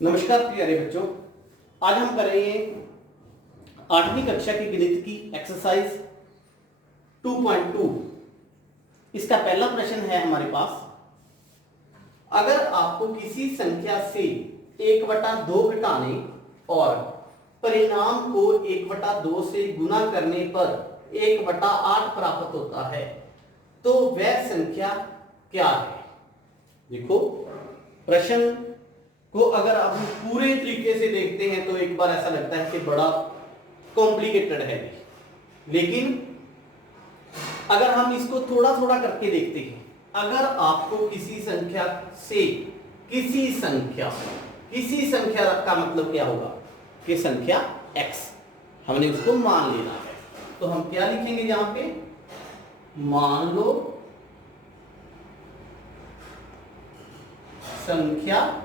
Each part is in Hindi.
नमस्कार प्यारे बच्चों, आज हम करेंगे 8वीं कक्षा की गणित की एक्सरसाइज 2.2। इसका पहला प्रश्न है हमारे पास, अगर आपको किसी संख्या से 1/2 घटाने और परिणाम को 1/2 से गुना करने पर 1/8 प्राप्त होता है तो वह संख्या क्या है। देखो, प्रश्न को अगर आप पूरे तरीके से देखते हैं तो एक बार ऐसा लगता है कि बड़ा कॉम्प्लिकेटेड है, लेकिन अगर हम इसको थोड़ा थोड़ा करके देखते हैं, अगर आपको किसी संख्या से किसी संख्या का मतलब क्या होगा कि संख्या x हमने उसको मान लेना है, तो हम क्या लिखेंगे यहां पे, मान लो संख्या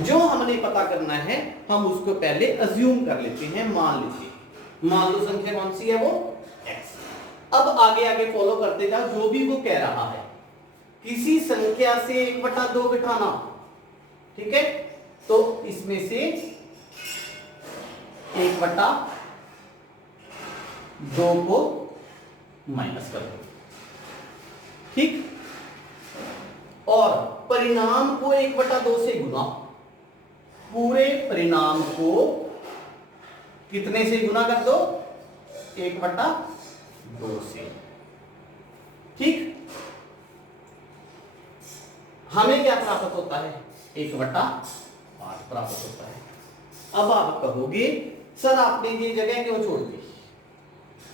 जो हमने पता करना है हम उसको पहले अज्यूम कर लेते हैं, मान लेते हैं। मान लो संख्या कौन सी है, वो x। अब आगे आगे फॉलो करते जाओ, जो भी वो कह रहा है किसी संख्या से 1/2 घटाना, ठीक है, तो इसमें से 1/2 को माइनस कर दो, ठीक, और परिणाम को 1/2 से गुना, पूरे परिणाम को कितने से गुना कर दो, 1/2 से, ठीक। हमें क्या प्राप्त होता है, 1/8 प्राप्त होता है। अब आप कहोगे सर आपने ये जगह क्यों छोड़ दी,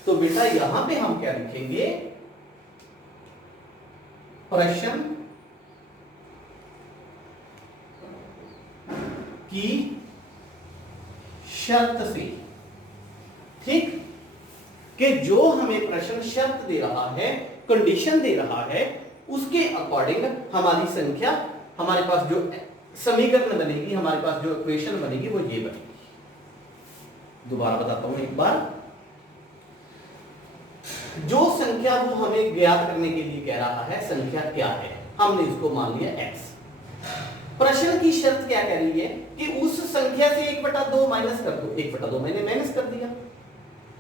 तो बेटा यहां पे हम क्या लिखेंगे, प्रश्न की शर्त से, ठीक, कि जो हमें प्रश्न शर्त दे रहा है, कंडीशन दे रहा है, उसके अकॉर्डिंग हमारी संख्या, हमारे पास जो समीकरण बनेगी, हमारे पास जो इक्वेशन बनेगी वो ये बनेगी। दोबारा बताता हूं एक बार, जो संख्या वो हमें ज्ञात करने के लिए कह रहा है संख्या क्या है, हमने इसको मान लिया x। प्रश्न की शर्त क्या कह रही है कि उस संख्या से 1/2 माइनस कर दो, 1/2 मैंने माइनस कर दिया,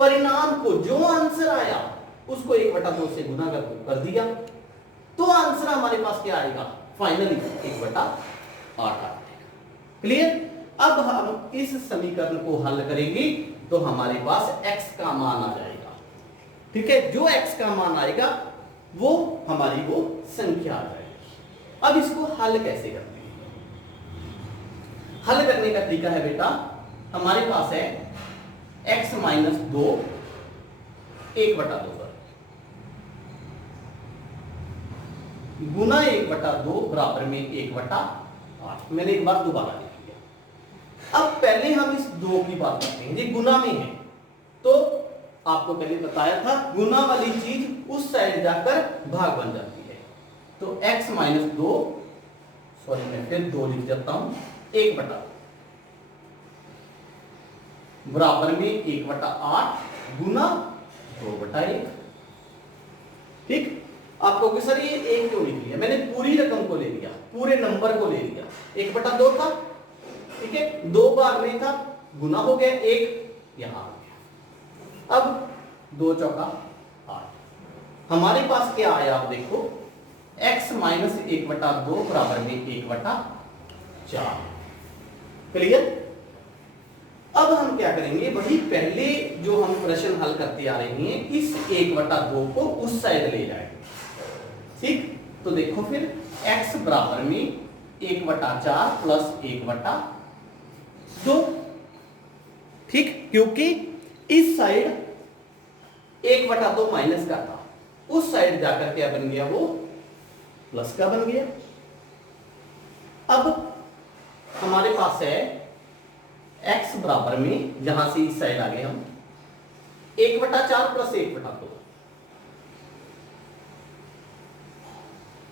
परिणाम को जो आंसर आया उसको 1/2 से गुना कर दिया, तो आंसर हमारे पास क्या आएगा, फाइनली 1/8 आएगा। क्लियर। अब हम इस समीकरण को हल करेंगे तो हमारे पास x का मान आ जाएगा, ठीक है, जो x का मान आएगा वो हमारी वो संख्या आ जाएगी। अब इसको हल कैसे करते हैं, हल करने का तरीका है बेटा, हमारे पास है x - 2 1/2 पर गुना 1/2 बराबर में 1/8। मैंने एक बार दोबारा लिख लिया। अब पहले हम इस 2 की बात करते हैं, ये गुना में है, तो आपको पहले बताया था गुना वाली चीज उस साइड जाकर भाग बन जाती है, तो x - 2, सॉरी मैं फिर 2 लिख देता हूं, 1/2 बराबर में 1/8 गुना 2/1, ठीक। आपको कि सर ये 1 क्यों लिख लिया, मैंने पूरी रकम को ले लिया, पूरे नंबर को ले लिया, 1/2 था, ठीक है, 2 बार नहीं था, गुना हो गया, 1 यहां आ गया। अब 2 चौका 8, हमारे पास क्या आया, आप देखो x - 1/2 बराबर में 1/4। क्लियर। अब हम क्या करेंगे, वही पहले जो हम प्रश्न हल करते आ रहे हैं, इस 1/2 को उस साइड ले जाएंगे, ठीक। तो देखो फिर x बराबर में 1/4 प्लस 1/2, ठीक, क्योंकि इस साइड 1/2 माइनस का था, उस साइड जाकर क्या बन गया, वो प्लस का बन गया। अब हमारे पास है x बराबर में, जहां से इस साइड आ गए हम, 1/4 प्लस 1/2,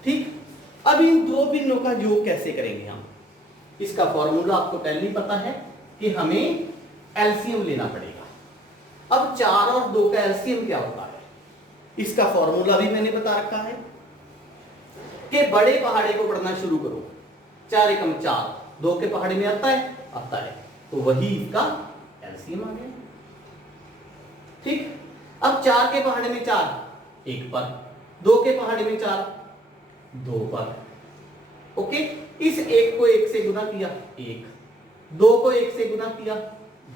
ठीक। अब इन दो भिन्नों का योग कैसे करेंगे हम, इसका फॉर्मूला आपको पहले ही पता है कि हमें एलसीएम लेना पड़ेगा। अब 4 और 2 का एलसीएम क्या होता है, इसका फॉर्मूला भी मैंने बता रखा है कि बड़े पहाड़े को पढ़ना शुरू करो, 4 एकम 4, 2 के पहाड़ी में आता है, तो वही इसका एलसीएम आ गया। ठीक, अब 4 के पहाड़ी में 4 1 पर, 2 के पहाड़ी में 4 2 पर। ओके, इस 1 को 1 से गुना किया 1, 2 को 1 से गुना किया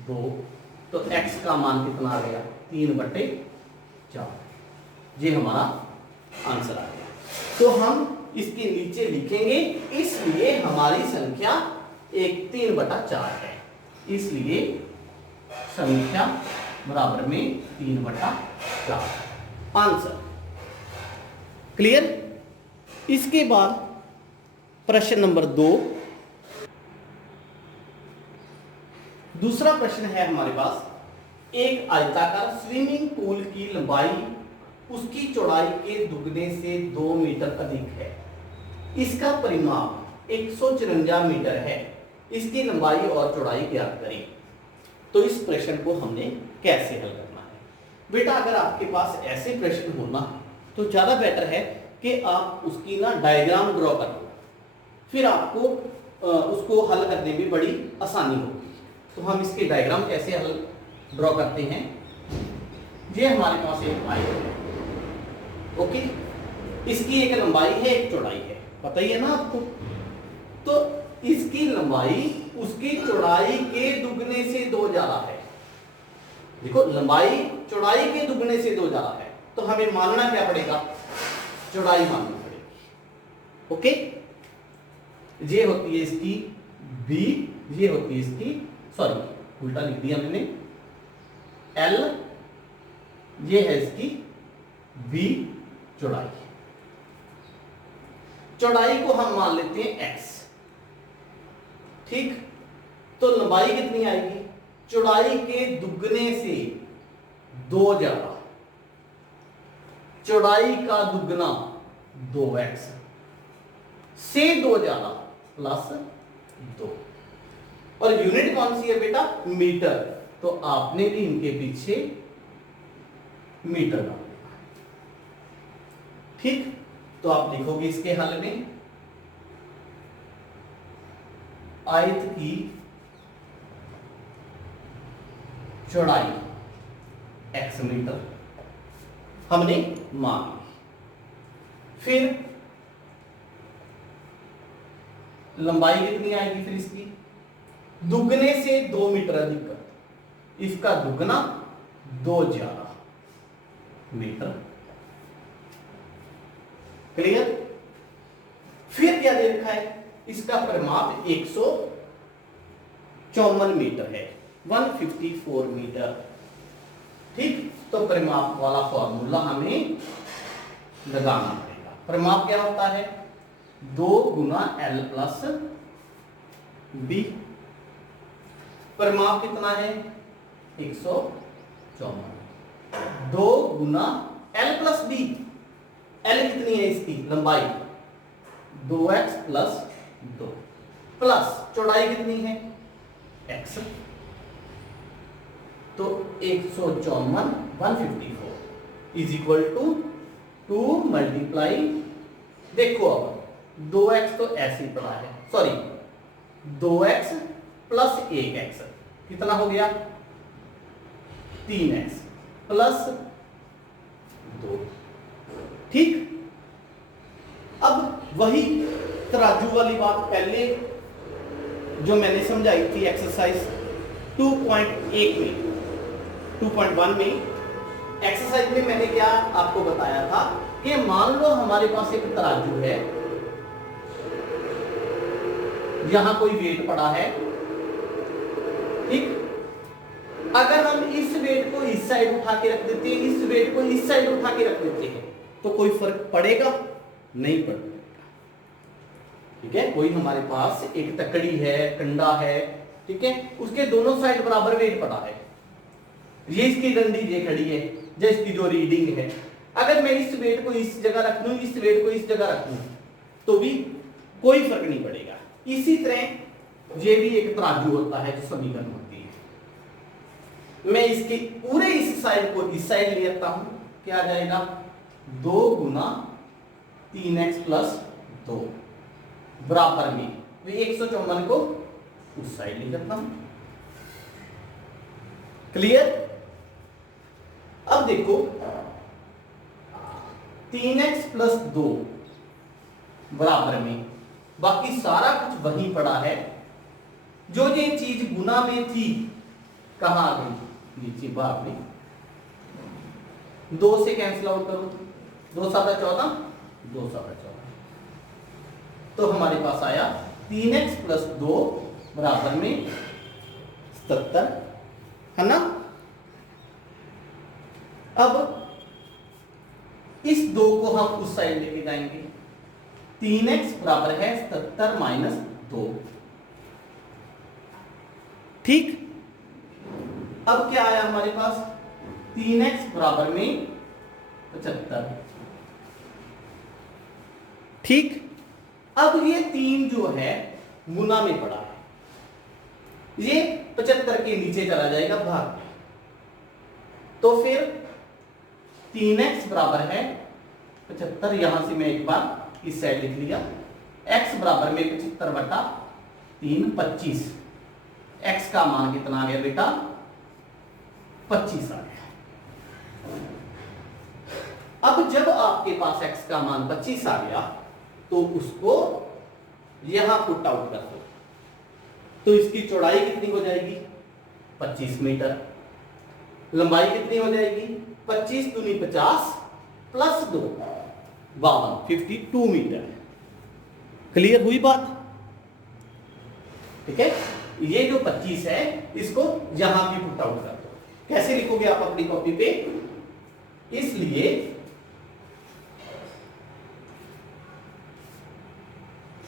2, तो x का मान कितना आ गया 3/4। ये हमारा आंसर आ गया। तो हम इसके नीचे लिखेंगे, इसलिए हमारी संख्या 3/4 है, इसलिए संख्या बराबर में 3/4 आंसर। क्लियर। इसके बाद प्रश्न नंबर 2, दूसरा प्रश्न है हमारे पास, एक आयताकार स्विमिंग पूल की लंबाई उसकी चौड़ाई के दुगने से 2 मीटर अधिक है। इसका परिमाप 154 मीटर है। इसकी लंबाई और चौड़ाई ज्ञात करें। तो इस प्रश्न को हमने कैसे हल करना है? बेटा, अगर आपके पास ऐसे प्रश्न होना तो ज्यादा बेटर है कि आप उसकी ना डायग्राम ड्रॉ कर लो, फिर आपको उसको हल करने में बड़ी आसानी होगी। तो हम इसके डायग्राम कैसे हल ड्रॉ करते हैं? ये हमारे पास एक पाइप है, ओके, इसकी एक लंबाई है एक चौड़ाई है, पता ही है ना आपको। तो इसकी लंबाई उसकी चौड़ाई के दुगने से 2 ज्यादा है। देखो, लंबाई चौड़ाई के दुगने से 2 ज्यादा है, तो हमें मानना क्या पड़ेगा? चौड़ाई माननी पड़ेगी। ओके, ये होती है इसकी b, ये होती है इसकी, सॉरी उल्टा लिख दिया मैंने, l, ये है इसकी b चौड़ाई। चौड़ाई को हम मान लेते हैं x। ठीक, तो लंबाई कितनी आएगी? चौड़ाई के दुगने से 2 ज्यादा, चौड़ाई का दुगना 2x से 2 ज्यादा प्लस 2, और यूनिट कौन सी है बेटा? मीटर। तो आपने भी इनके पीछे मीटर डाल देना। ठीक, तो आप लिखोगे इसके हल में, आयत की चौड़ाई x मीटर हमने मान ली। फिर लंबाई कितनी आएगी? फिर इसकी दुगने से 2 मीटर अधिक, इसका दुगना 2 ज्यादा मीटर। क्लियर। फिर क्या दे रखा है? इसका परिमाप 154 मीटर है, 154 मीटर। ठीक, तो परिमाप वाला फॉर्मूला हमें लगाना पड़ेगा। परिमाप क्या होता है? 2 गुना L प्लस B। परिमाप कितना है? 154। 2 गुना L प्लस B, L कितनी है इसकी? लंबाई 2x प्लस 2, प्लस चौड़ाई कितनी है? x। तो 154 154 इज इक्वल टू 2 मल्टीप्लाई, देखो अब 2x तो ऐसे ही पड़ा है, सॉरी 2x प्लस 1x कितना हो गया? 3x plus 2। ठीक, अब वही तराजू वाली बात पहले जो मैंने समझाई थी एक्सरसाइज 2.1 में, 2.1 में एक्सरसाइज में मैंने क्या आपको बताया था कि मान लो हमारे पास एक तराजू है, यहां कोई वेट पड़ा है। ठीक, अगर हम इस वेट को इस साइड उठा के रख देते हैं, इस वेट को इस साइड उठा के रख देते हैं, तो कोई फर्क पड़ेगा? नहीं पड़ेगा। ठीक है, कोई हमारे पास एक तकड़ी है, कंडा है, ठीक है, उसके दोनों साइड बराबर वेट पड़ा है, ये इसकी डंडी ये खड़ी है, जो इसकी जो रीडिंग है, अगर मैं इस वेट को इस जगह रख दूं, इस वेट को इस जगह रख दूं, तो भी कोई फर्क नहीं पड़ेगा। इसी तरह ये भी एक तराजू होता है जो समीकरण होती है। मैं इसके पूरे इस साइड को इस साइड ले आता हूं, क्या आ जाएगा? 2 गुना 3x प्लस 2 बराबर में 154 को उस साइड लिख देता हूं। क्लियर? अब देखो 3x प्लस 2 बराबर में, बाकी सारा कुछ वही पड़ा है। जो ये चीज गुना में थी कहां आ गई? नीचे भाग में। 2 से कैंसिल आउट करो, 2 7 14, 2 7 14, तो हमारे पास आया 3x प्लस 2 बराबर में 77, है ना? अब इस 2 को हम उस साइड लेके जाएंगे। 3x बराबर है 77 माइनस 2। ठीक, अब क्या आया हमारे पास? 3x बराबर में 75। ठीक, अब ये 3 जो है गुना में पड़ा है, ये 75 के नीचे चला जाएगा भाग। तो फिर 3x बराबर है 75, यहां से मैं एक बार इस साइड लिख लिया। x बराबर में 75 बटा 3 25। x का मान कितना आ गया बेटा? 25 आ गया। अब जब आपके पास x का मान 25 आ गया तो उसको यहां पुट आउट कर दो, तो इसकी चौड़ाई कितनी हो जाएगी? 25 मीटर। लंबाई कितनी हो जाएगी? 25 दूनी 50 प्लस 2 52, 52 मीटर। क्लियर हुई बात? ठीक है, ये जो 25 है इसको यहां भी पुट आउट कर दो। कैसे लिखोगे आप अपनी कॉपी पे? इसलिए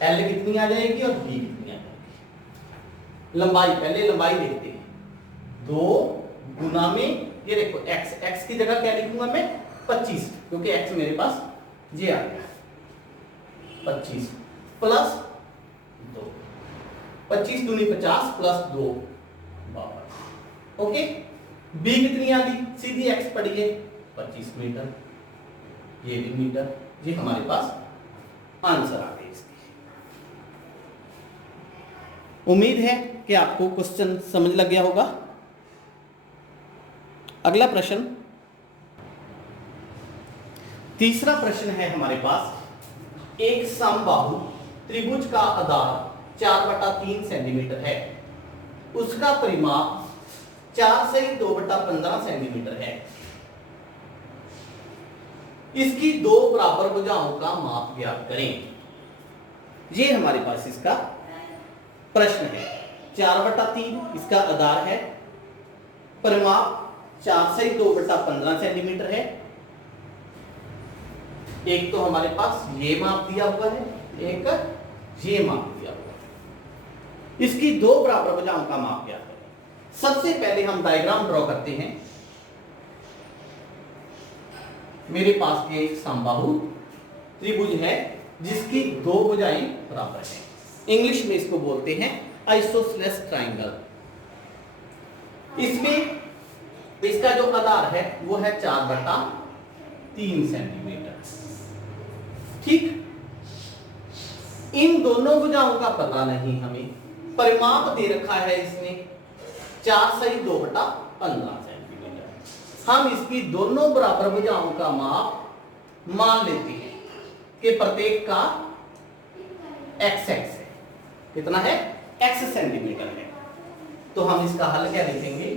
L कितनी आ जाएगी और B कितनी आ जाएगी? लंबाई, पहले लंबाई देखते हैं। 2 गुना में ये देखो x की जगह क्या लिखूंगा मैं? 25, क्योंकि x मेरे पास ये आ गया 25 प्लस 2, 25 दूनी 50 प्लस 2 52। ओके, b कितनी आ गई? सीधी x पड़ी है 25 मीटर, ये भी मीटर। ये हमारे पास आंसर आ गई इसकी। उम्मीद है कि आपको क्वेश्चन समझ लग गया होगा। अगला प्रश्न, तीसरा प्रश्न है हमारे पास। एक समबाहु त्रिभुज का आधार 4/3 सेंटीमीटर है, उसका परिमाप 4 से 2/15 सेंटीमीटर है। इसकी 2 बराबर भुजाओं का माप ज्ञात करें। ये हमारे पास इसका प्रश्न है। 4/3 इसका आधार है, परिमाप 4 से 2/15 सेंटीमीटर है। एक तो हमारे पास ये माप दिया हुआ है, एक ये माप दिया हुआ है। इसकी 2 बराबर भुजाओं का माप क्या है? सबसे पहले हम डायग्राम ड्रॉ करते हैं। मेरे पास ये एक समबाहु त्रिभुज है जिसकी 2 भुजाएं बराबर हैं। इंग्लिश में इसको बोलते हैं आइसोसेलेस ट्रायंगल। इसमें इसका जो आधार है वो है 4/3 सेंटीमीटर। ठीक, इन दोनों भुजाओं का पता नहीं हमें, परिमाप दे रखा है इसने 4 से 2/15 सेंटीमीटर। हम इसकी दोनों बराबर भुजाओं का माप मान लेते हैं कि प्रत्येक का x है। कितना है? x सेंटीमीटर है। तो हम इसका हल क्या लिखेंगे?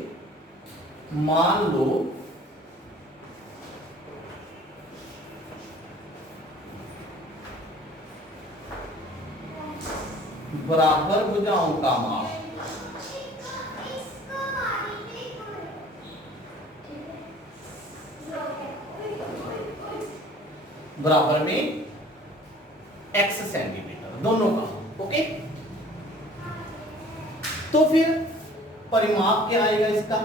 मान लो बराबर भुजाओं का माप बराबर में x सेंटीमीटर, दोनों का। ओके, तो फिर परिमाप क्या आएगा इसका?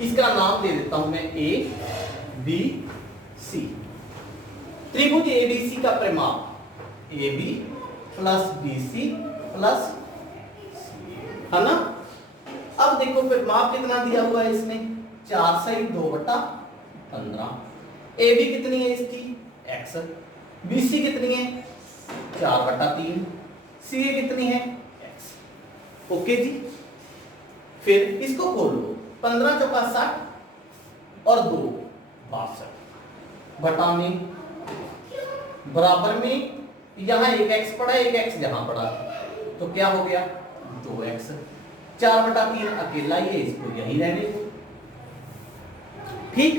इसका नाम दे देता हूं मैं ए बी सी। त्रिभुज एबीसी का परिमाप A B plus B C plus C, है ना? अब देखो फिर माप कितना दिया हुआ है इसने? 4 से 2/15। ए बी कितनी है इसकी? x। बी सी कितनी है? 4/3। सी ए कितनी है x। ओके जी, फिर इसको खोल लो, 15 चौका 60 और 2 62 बटा में बराबर में यहां एक x पड़ा, एक x यहां पड़ा, तो क्या हो गया 2x। 4/3 अकेला ही है, इसको यही रहने दो। ठीक,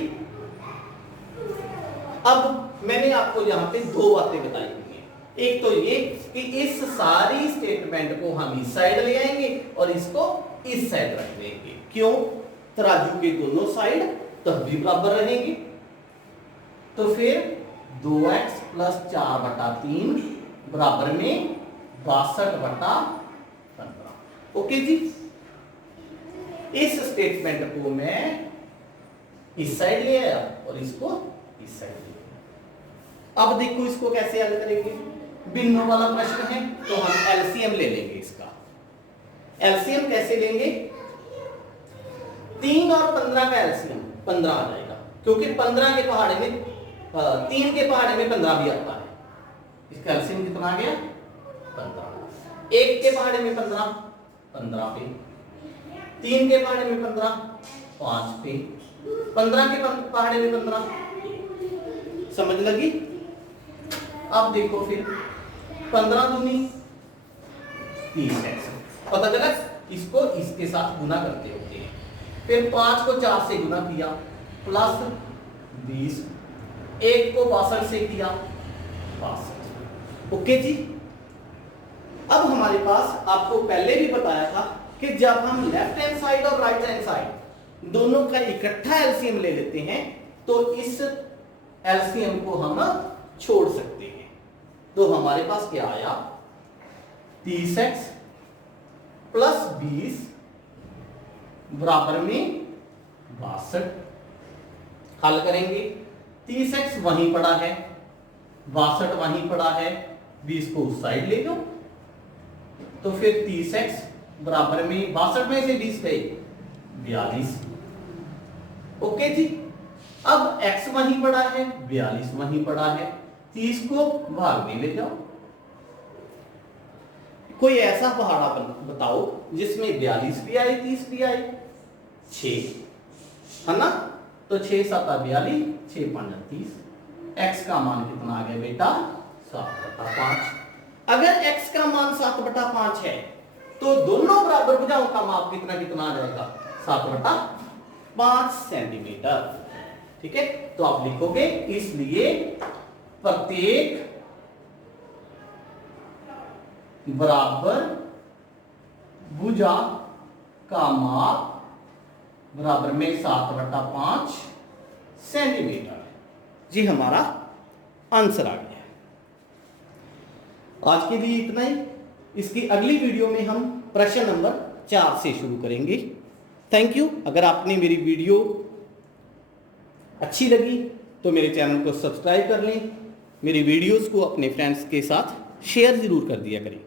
अब मैंने आपको यहां पे दो बातें बताई हुई हैं। एक तो ये कि इस सारी स्टेटमेंट को हम इस साइड ले आएंगे और इसको इस साइड रख देंगे। क्यों? तराजू के दोनों साइड तब भी बराबर रहेंगे। तो फिर 2x प्लस 4/3 बराबर में 62/15। ओके जी, इस स्टेटमेंट को मैं इस साइड ले आया और इसको इस साइड ले आया। अब देखो इसको कैसे हल करेंगे। बिंदु वाला प्रश्न है तो हम एलसीएम ले लेंगे। इसका एलसीएम कैसे लेंगे? 3 और 15 का एलसीएम 15 आ जाएगा, क्योंकि 15 के पहाड़े में 3 के पहाड़े में 15 भी आता है। इसका एलसीएम कितना आ गया 15। 1 के पहाड़े में 15 15 पे, 3 के पहाड़े में 15 5 पे, 15 के पहाड़े में 15। समझ लगी? अब देखो फिर 15 दूनी 30x। पता चला इसको इसके साथ गुना करते होते हैं। फिर 5 को 4 से गुना किया प्लस 20, 1 को 62 से किया 62। ओके जी, अब हमारे पास आपको पहले भी बताया था कि जब हम लेफ्ट हैंड साइड और राइट हैंड साइड दोनों का इकट्ठा एलसीएम ले लेते हैं तो इस एलसीएम को हम छोड़ सकते हैं। तो हमारे पास क्या आया 30x प्लस 20 बराबर में 62। हल करेंगे, 30x वहीं पड़ा है, 62 वहीं पड़ा है, 20 को उस साइड ले लो। तो फिर 30x बराबर में 62 में से 20 गए 42। ओके जी, अब x वहीं पड़ा है, 42 वहीं पड़ा है, 30 को भाग में ले जाओ। कोई ऐसा पहाड़ा बताओ जिसमें 42 भी आए 30 भी आए। 6 है ना, तो 6 7 42, 6 5 30। x का मान कितना आ गया बेटा 7/5। अगर x का मान 7/5 है तो दोनों बराबर भुजाओं का माप कितना कितना आ जाएगा 7/5 सेंटीमीटर। ठीक है, तो आप लिखोगे इसलिए प्रत्येक बराबर भुजा का माप बराबर में 7/5 सेंटीमीटर। जी हमारा आंसर आ गया। आज के लिए इतना ही। इसकी अगली वीडियो में हम प्रश्न नंबर 4 से शुरू करेंगे। Thank you. अगर आपने मेरी वीडियो अच्छी लगी तो मेरे चैनल को सब्सक्राइब कर लें, मेरी वीडियोस को अपने फ्रेंड्स के साथ शेयर ज़रूर कर दिया करें।